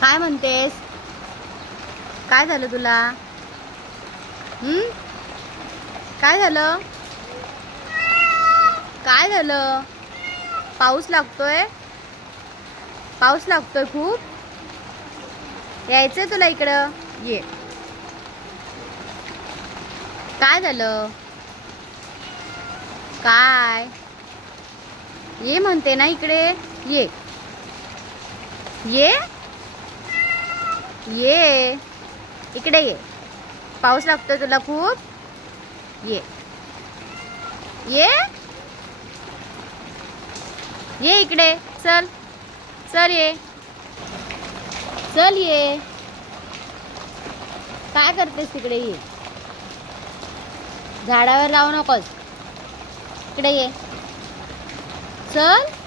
काय म्हणतेस? काय झालं तुला? काय झालं? काय झालं? पाऊस लागतोय? पाऊस लागतोय खूप? यायचंय तुला इकडं? ये. काय झालं? काय? ये म्हणते ना इकडे. ये ये ये इकडे ये. पाऊस लागतोय तुला खूप? ये ये ये इकडे. चल चल ये. चल ये. काय करतेस तिकडे? ये. झाडावर जाऊ नकोस. इकडे ये. चल.